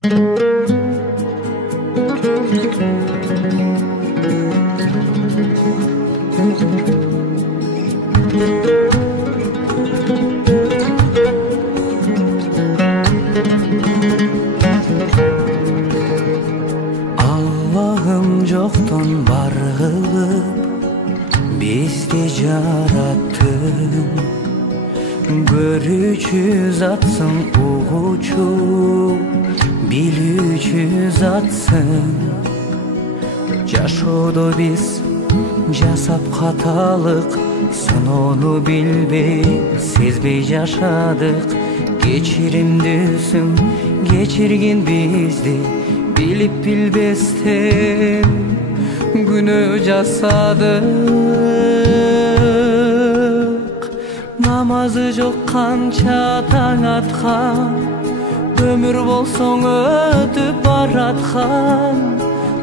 Allah'ım jokton var kılıp bizdi jarattın. Görücü zatsın, uğucu bilücü zatsın. Жашоодо биз жасап каталык, сыноону билбей сезбей жашадык. Кечиримдүүсүң кечиргин бизди билип билбестен күнөө жасадык. Намазы жок канча таң аткан, өмүр болсоң өтүп бараткан.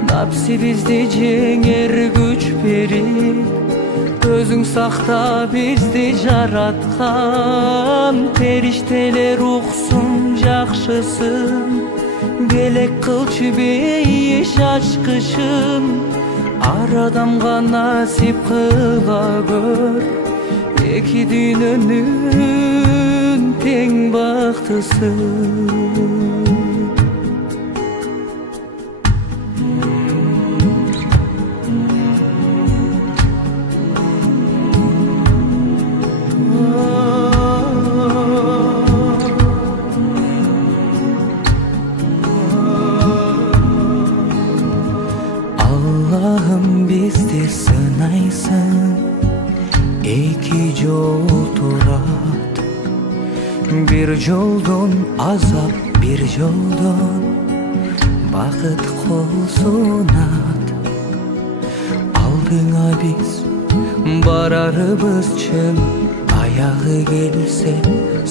Напси бизди жеңер күч берип, өзүң сакта бизди жараткан. Периштелер уксун жакшысын, белек кылчы бейиш ачкычын. Ар адамга насип кыла көр, эки дүйнөнүн тең бактысын. Allah'ım bizdi sınaysın, iki yol turat. Bir yoldan azap, bir yoldan bakıt kol sunat. Aldığına biz bararыбызчын, аяғы келсе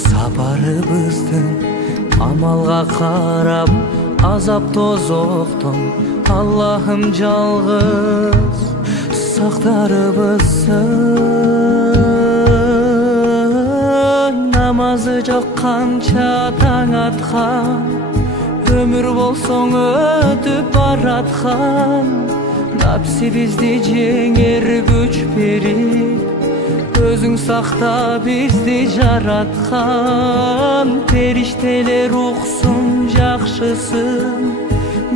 сапарыбыздың. Амалға қарап азап тозоқтон, Allah'ım жалғыз сақтарыбызсын. Намазы жоқ қанша таң атқан, өмір болсоң өтіп бараткан. Напси бизди жеңер күч берип, өзүң сакта бизди жараткан. Периштелер уксун жакшысын,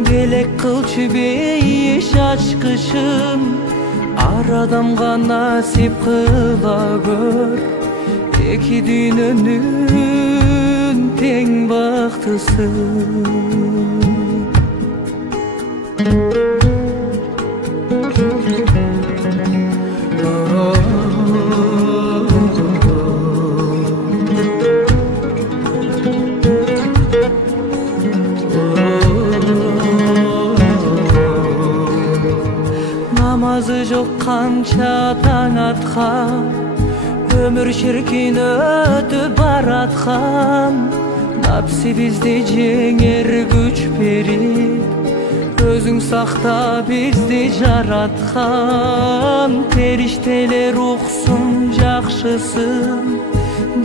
белек кылчы бейиш ачкычын. Ар адамга насип кыла көр, эки дүйнөнүн тең бактысын. Namazı жоқ қанша таң атқан, өмір шіркін өтіп бараткан. Напси бизди жеңер күч берип, өзүң сакта бизди жараткан. Периштелер уксун жакшысын,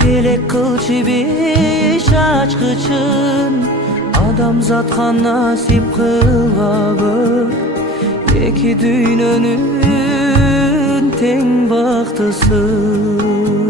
белек кылчы бейиш ачкычын. Адамзатка насип кыла көр, эки дүйнөнүн тең бактысын.